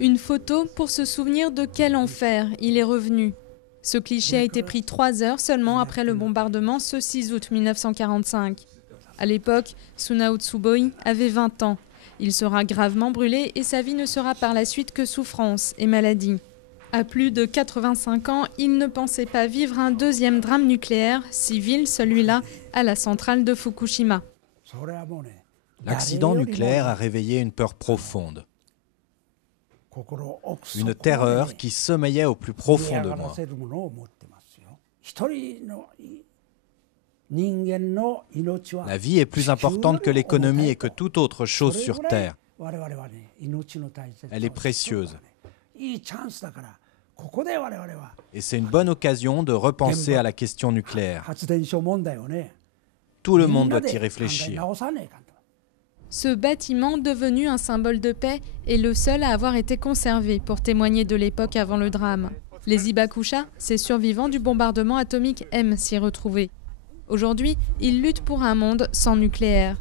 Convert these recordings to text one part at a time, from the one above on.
Une photo pour se souvenir de quel enfer il est revenu. Ce cliché a été pris 3 heures seulement après le bombardement ce 6 août 1945. À l'époque, Sunao Tsuboi avait 20 ans. Il sera gravement brûlé et sa vie ne sera par la suite que souffrance et maladie. À plus de 85 ans, il ne pensait pas vivre un deuxième drame nucléaire, civil celui-là, à la centrale de Fukushima. L'accident nucléaire a réveillé une peur profonde. Une terreur qui sommeillait au plus profond de moi. La vie est plus importante que l'économie et que toute autre chose sur Terre. Elle est précieuse. Et c'est une bonne occasion de repenser à la question nucléaire. Tout le monde doit y réfléchir. Ce bâtiment, devenu un symbole de paix, est le seul à avoir été conservé pour témoigner de l'époque avant le drame. Les Hibakusha, ces survivants du bombardement atomique, aiment s'y retrouver. Aujourd'hui, ils luttent pour un monde sans nucléaire.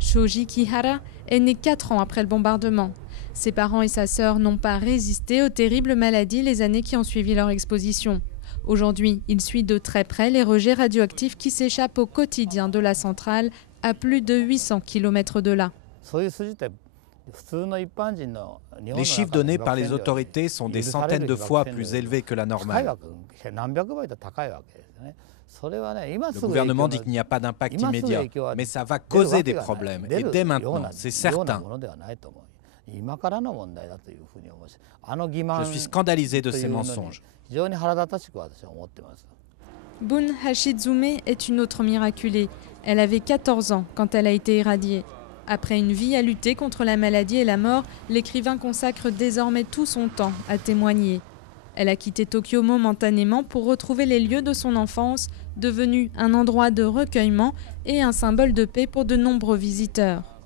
Shoji Kihara est né 4 ans après le bombardement. Ses parents et sa sœur n'ont pas résisté aux terribles maladies les années qui ont suivi leur exposition. Aujourd'hui, il suit de très près les rejets radioactifs qui s'échappent au quotidien de la centrale, à plus de 800 km de là. Les chiffres donnés par les autorités sont des centaines de fois plus élevés que la normale. Le gouvernement dit qu'il n'y a pas d'impact immédiat, mais ça va causer des problèmes, et dès maintenant, c'est certain. Je suis scandalisé de ces mensonges. Bun Hashizume est une autre miraculée. Elle avait 14 ans quand elle a été irradiée. Après une vie à lutter contre la maladie et la mort, l'écrivain consacre désormais tout son temps à témoigner. Elle a quitté Tokyo momentanément pour retrouver les lieux de son enfance, devenu un endroit de recueillement et un symbole de paix pour de nombreux visiteurs.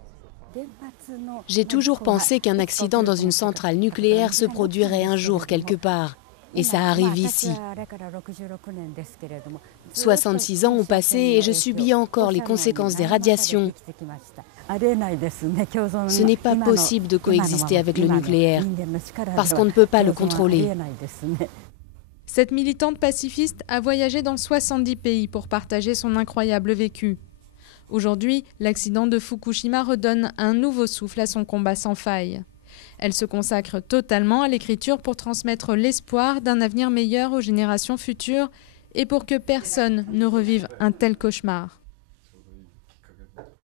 J'ai toujours pensé qu'un accident dans une centrale nucléaire se produirait un jour quelque part. Et ça arrive ici. 66 ans ont passé et je subis encore les conséquences des radiations. Ce n'est pas possible de coexister avec le nucléaire, parce qu'on ne peut pas le contrôler. Cette militante pacifiste a voyagé dans 70 pays pour partager son incroyable vécu. Aujourd'hui, l'accident de Fukushima redonne un nouveau souffle à son combat sans faille. Elle se consacre totalement à l'écriture pour transmettre l'espoir d'un avenir meilleur aux générations futures et pour que personne ne revive un tel cauchemar.